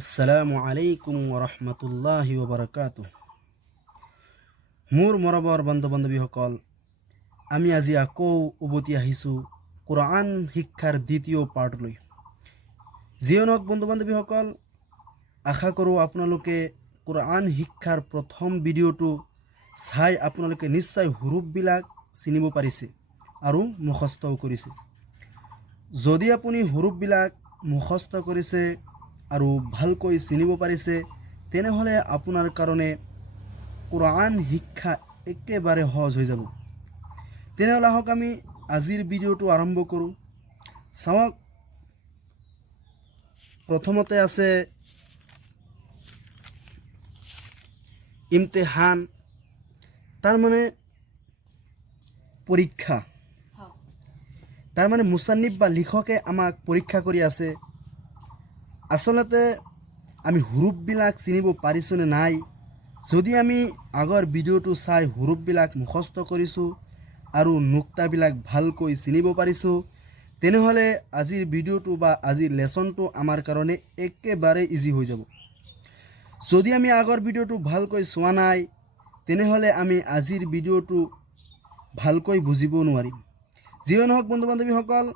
আসসালামু আলাইকুম ওৰহমতুল্লাহি ওবৰাকাতুহ। মোৰ মৰমৰ বন্ধু বান্ধৱীসকল, আমি আজি আকৌ উভতি আহিছোঁ কোৰআন শিক্ষাৰ দ্বিতীয় পাৰ্টলৈ। যিয়ে নহওক বন্ধু বান্ধৱীসকল, আশা কৰোঁ আপোনালোকে কোৰআন শিক্ষাৰ প্ৰথম ভিডিঅ'টো চাই আপোনালোকে নিশ্চয় হুৰুফবিলাক চিনিব পাৰিছে আৰু মুখস্থও কৰিছে। যদি আপুনি হুৰুফবিলাক মুখস্থ কৰিছে আৰু ভালকৈ চিনিব পাৰিছে, তেনেহ'লে আপোনাৰ কাৰণে কোৰআন শিক্ষা একেবাৰে সহজ হৈ যাব। তেনেহ'লে আহক আমি আজিৰ ভিডিঅ'টো আৰম্ভ কৰোঁ। চাওক, প্ৰথমতে আছে ইমতিহান, তাৰমানে পৰীক্ষা। তাৰমানে মুছান্নিফ বা লিখকে আমাক পৰীক্ষা কৰি আছে। আচলতে আমি হুৰুফবিলাক চিনিব পাৰিছোঁ নে নাই। যদি আমি আগৰ ভিডিঅ'টো চাই হুৰুফবিলাক মুখস্থ কৰিছোঁ আৰু নুক্তাবিলাক ভালকৈ চিনিব পাৰিছোঁ, তেনেহ'লে আজিৰ ভিডিঅ'টো বা আজিৰ লেচনটো আমাৰ কাৰণে একেবাৰে ইজি হৈ যাব। যদি আমি আগৰ ভিডিঅ'টো ভালকৈ চোৱা নাই, তেনেহ'লে আমি আজিৰ ভিডিঅ'টো ভালকৈ বুজিব নোৱাৰিম। যিয়ে নহওক বন্ধু বান্ধৱীসকল,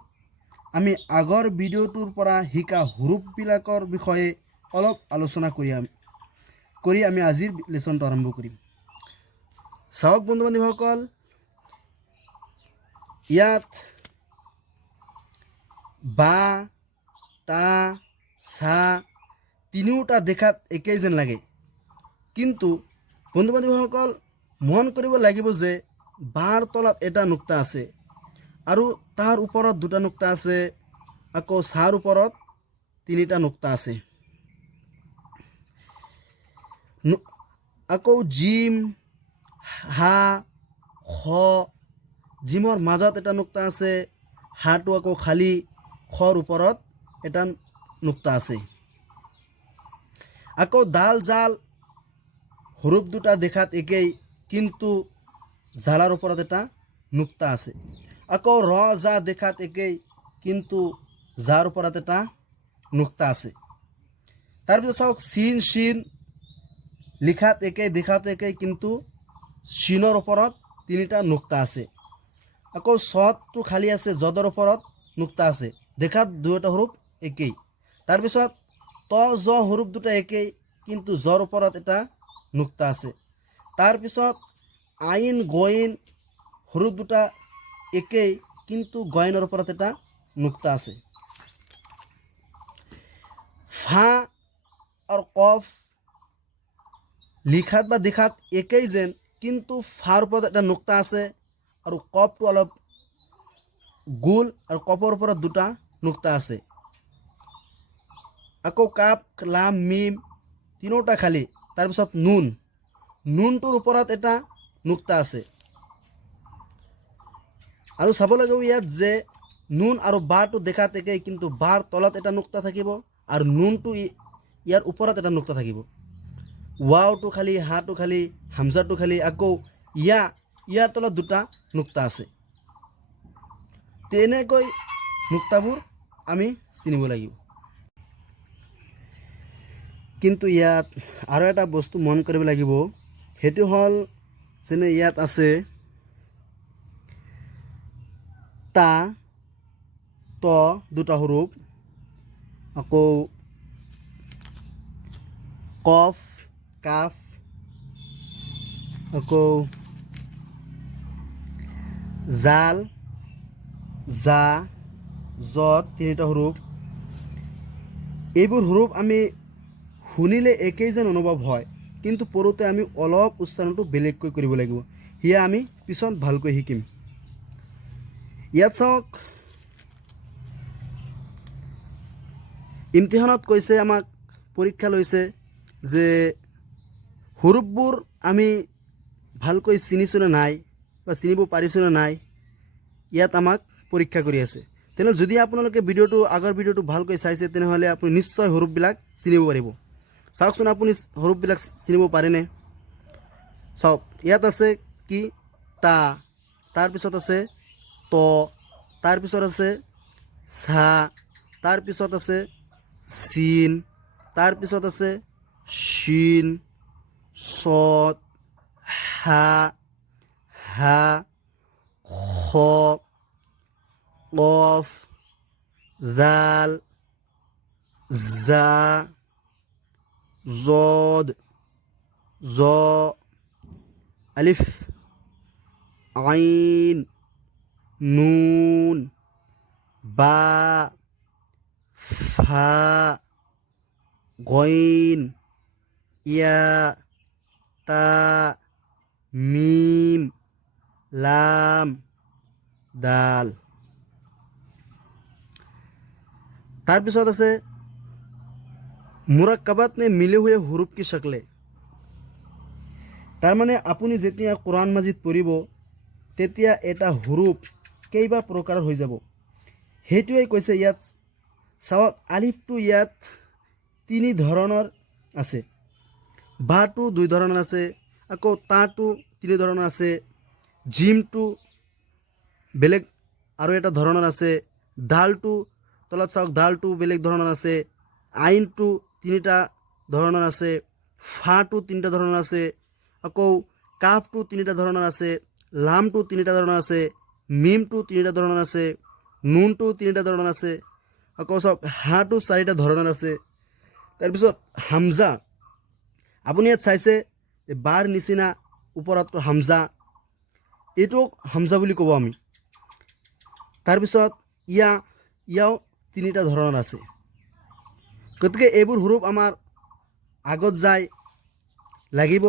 আমি আগৰ ভিডিঅ'টোৰ পৰা শিকা হুৰুফবিলাকৰ বিষয়ে অলপ আলোচনা কৰি আমি আজিৰ লেচনটো আৰম্ভ কৰিম। চাওক বন্ধু বান্ধৱীসকল, ইয়াত বা, তা, চা তিনিওটা দেখাত একেই যেন লাগে, কিন্তু বন্ধু বান্ধৱীসকল মন কৰিব লাগিব যে বাৰ তলত এটা নুক্তা আছে আৰু তাৰ ওপৰত দুটা নুক্তা আছে, আকৌ চাৰ ওপৰত তিনিটা নুক্তা আছে। আকৌ জিম, হা, খ, জিমৰ মাজত এটা নুক্তা আছে, হাটো আকৌ খালী, খৰ ওপৰত এটা নুক্তা আছে। আকৌ দাল জাল হুৰুফ দুটা দেখাত একেই, কিন্তু জালাৰ ওপৰত এটা নুক্তা আছে। আকৌ ৰ জা দেখাত একেই, কিন্তু যাৰ ওপৰত এটা নুক্তা আছে। তাৰপিছত চাওক, চিন শিন লিখাত একেই, দেখাত একেই, কিন্তু শিনৰ ওপৰত তিনিটা নুক্তা আছে। আকৌ চটো খালী আছে, জদৰ ওপৰত নুক্তা আছে, দেখাত দুয়োটা হুৰুফ একেই। তাৰপিছত ত জ হুৰুফ দুটা একেই, কিন্তু জৰ ওপৰত এটা নুক্তা আছে। তাৰপিছত আইন গইন হুৰুফ দুটা একেই, কিন্তু গইনৰ ওপৰত এটা নুক্তা আছে। ফা আৰু কফ লিখাত বা দেখাত একেই যেন, কিন্তু ফাৰ ওপৰত এটা নুক্তা আছে আৰু কফটো অলপ গোল আৰু কফৰ ওপৰত দুটা নুক্তা আছে। আকৌ কাপ, লাম, মিম তিনিওটা খালী। তাৰপিছত নুন, নুনটোৰ ওপৰত এটা নুক্তা আছে। আৰু চাব লাগিব ইয়াত যে নুন আৰু বাটো দেখাত একেই, কিন্তু বাৰ তলত এটা নুক্তা থাকিব আৰু নুনটো ইয়াৰ ওপৰত এটা নুক্তা থাকিব। ৱাওটো খালী, হাটো খালী, হামজাটো খালী, আকৌ ইয়াৰ তলত দুটা নুক্তা আছে। তেনেকৈ নুক্তাবোৰ আমি চিনিব লাগিব। কিন্তু ইয়াত আৰু এটা বস্তু মন কৰিব লাগিব, সেইটো হ'ল যেনে ইয়াত আছে তা, ত দুটা হুৰুফ, আকৌ কফ, কাফ, আকৌ জাল, জা, জত তিনিটা হুৰুফ। এইবোৰ হুৰুফ আমি শুনিলে একেই যেন অনুভৱ হয়, কিন্তু পঢ়োঁতে আমি অলপ উচ্চাৰণটো বেলেগকৈ কৰিব লাগিব। সেয়া আমি পিছত ভালকৈ শিকিম। ইয়াত চাওক, ইমতিহানত কৈছে, আমাক পৰীক্ষা লৈছে যে হুৰুফবোৰ আমি ভালকৈ চিনিছোঁ নে নাই বা চিনিব পাৰিছোঁ নে নাই, ইয়াত আমাক পৰীক্ষা কৰি আছে। তেনেহ'লে যদি আপোনালোকে আগৰ ভিডিঅ'টো ভালকৈ চাইছে, তেনেহ'লে আপুনি নিশ্চয় হুৰুফবিলাক চিনিব পাৰিব। চাওকচোন, আপুনি হুৰুফবিলাক চিনিব পাৰেনে? চাওক, ইয়াত আছে কি তা, তাৰপিছত আছে ত, তাৰপিছত আছে চা, তাৰপিছত আছে চিন, তাৰপিছত আছে শিন, চত, হা, হা, খ, কফ, জাল, জা, জদ, জ, আলিফ, আইন, নুন, বা, ফা, গইন, ইয়া, তা, মিম, লাম, দাল। তাৰপিছত আছে মুৰাক্কাবাত মে মিলে হুয়ে হুৰুফ কি শক্লে। তাৰমানে আপুনি যেতিয়া কোৰআন মাজিদ পঢ়িব তেতিয়া এটা হুৰুফ কেইবা প্ৰকাৰৰ হৈ যাব। সেইটোৱে কৈছে ইয়াত চাওক, আলিফটো ইয়াত তিনি ধৰণৰ আছে, বাটো দুই ধৰণৰ আছে, আকৌ তাটো তিনি ধৰণৰ আছে, জিমটো বেলেগ আৰু এটা ধৰণৰ আছে, ডালটো তলত চাওক ডালটো বেলেগ ধৰণৰ আছে, আইনটো তিনিটা ধৰণৰ আছে, ফাটো তিনিটা ধৰণৰ আছে, আকৌ কাফটো তিনিটা ধৰণৰ আছে, লামটো তিনিটা ধৰণৰ আছে, মিমটো তিনিটা ধৰণৰ আছে, নুনটো তিনিটা ধৰণৰ আছে, আকৌ চাওক হাটো চাৰিটা ধৰণৰ আছে। তাৰপিছত হামজা, আপুনি ইয়াত চাইছে বাৰ নিচিনা ওপৰতটো হামজা, এইটোক হামজা বুলি ক'ব আমি। তাৰপিছত ইয়াও তিনিটা ধৰণৰ আছে। গতিকে এইবোৰ হুৰুফ আমাৰ আগত যায় লাগিব।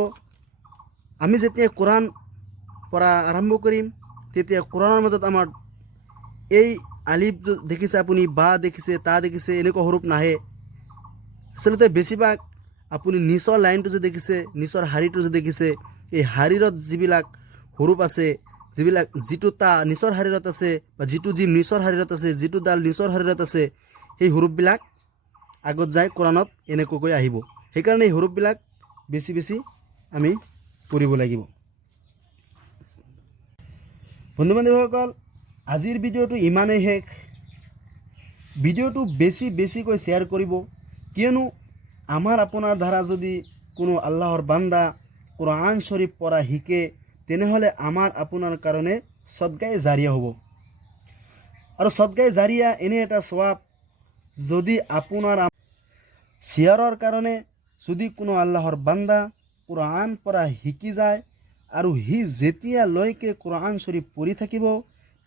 আমি যেতিয়া কোৰআন পঢ়া আৰম্ভ কৰিম তেতিয়া কোৰআনৰ মাজত আমাৰ এই আলিফ দেখিছে, আপুনি বা দেখিছে, তা দেখিছে, এনেকুৱা হুৰুফ নাহে। আচলতে বেছিভাগ আপুনি নিচৰ লাইনটো যে দেখিছে, নিচৰ শাৰীটো যে দেখিছে, এই শাৰীৰত যিবিলাক হুৰুফ আছে, যিটো তা নিচৰ শাৰীৰত আছে, বা যিটো জিম নিচৰ শাৰীৰত আছে, যিটো ডাল নিচৰ শাৰীৰত আছে, সেই হুৰুফবিলাক আগত যায় কোৰআনত এনেকুৱাকৈ আহিব। সেইকাৰণে এই হুৰুফবিলাক বেছি বেছি আমি পঢ়িব লাগিব। বন্ধু বান্ধৱীসকল, আজিৰ ভিডিঅ'টো ইমানেই শেষ। ভিডিঅ'টো বেছিকৈ শ্বেয়াৰ কৰিব, কিয়নো আমাৰ আপোনাৰ দ্বাৰা যদি কোনো আল্লাহৰ বান্দা কোৰআন শৰীফ পঢ়া শিকে তেনেহ'লে আমাৰ আপোনাৰ কাৰণে সদকায়ে জাৰিয়া হ'ব। আৰু সদকায়ে জাৰিয়া এনে এটা সৱাব, যদি আপোনাৰ শ্বেয়াৰৰ কাৰণে যদি কোনো আল্লাহৰ বান্দা কোৰআন পঢ়া শিকি যায় আৰু সি যেতিয়ালৈকে কোৰআন শৰীফ পঢ়ি থাকিব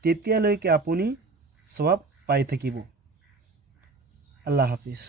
তেতিয়ালৈকে আপুনি সৱাব পাই থাকিব। আল্লাহ হাফিজ।